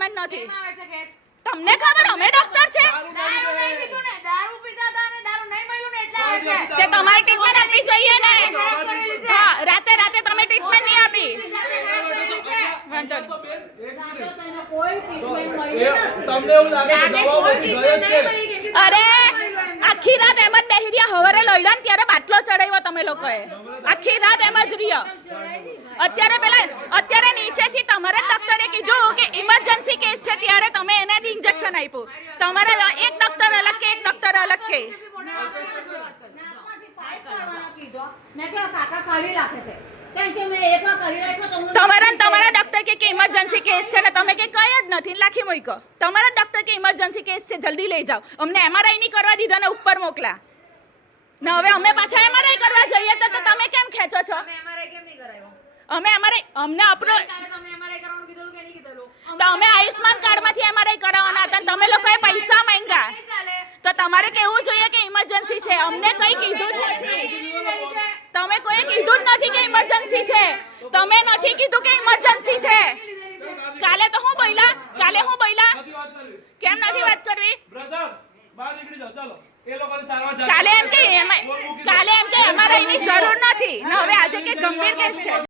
આવે નથી તમને ખબર અમે ડોક્ટર છે? દારૂ નહીં પીધું ને, દારૂ પીધા હતા ને દારૂ નહીં મળ્યું ને એટલે આવે છે. તે તમારે ટ્રીટમેન્ટ આપવી જોઈએ ને. હા રાતે રાતે તમે ટ્રીટમેન્ટ નહીં આપી. વાંધો અરે આખી રાત એમ જ બેહી રહ્યા હવારે લડ્યા ને ત્યારે બાટલો ચડાવ્યો તમે લોકોએ. આખી રાત એમ જ રહ્યો. અત્યારે પેલા અત્યારે નીચેથી તમારે ડોક્ટરે કીધું કે ઇમરજન્સી કેસ છે ત્યારે તમે એને જ આપ્યું. તમારા એક ડોક્ટર અલગ કે એક ડોક્ટર અલગ કે? તમારા તમારા ડોક્ટર કે કે ઇમરજન્સી કેસ છે ને તમે કે કઈ જ નથી. લાખી મૂકો. તમારા ડોક્ટર કે ઇમરજન્સી કેસ છે જલ્દી લઈ જાઓ. અમને એમઆરઆઈ ની કરવા દીધા ને ઉપર મોકલા. ને હવે અમે પાછા એમઆરઆઈ કરવા જઈએ તો તમે કેમ ખેંચો છો? અમે અમારે અમને કીધેલું? તો અમે આયુષ્માન કાર્ડમાંથી એમઆરઆઈ કરાવવાના હતા ને તમે લોકોએ પૈસા માંગ્યા નહીં ચાલે. તો તમારે કેવું જોઈએ કે ઇમરજન્સી છે? અમને કઈ કીધું જ નથી. તમે કોઈ કીધું જ નથી કે ઇમરજન્સી છે? તમે નથી કીધું કે ઇમરજન્સી છે? કાલે તો હું બોલ્યા કાલે હું કરવી કેમ નથી વાત કરવી. કાલે એમ કે એમ- કાલે એમ કે અમારે એની જરૂર નથી. ને હવે આજે કે ગંભીર કેસ છે.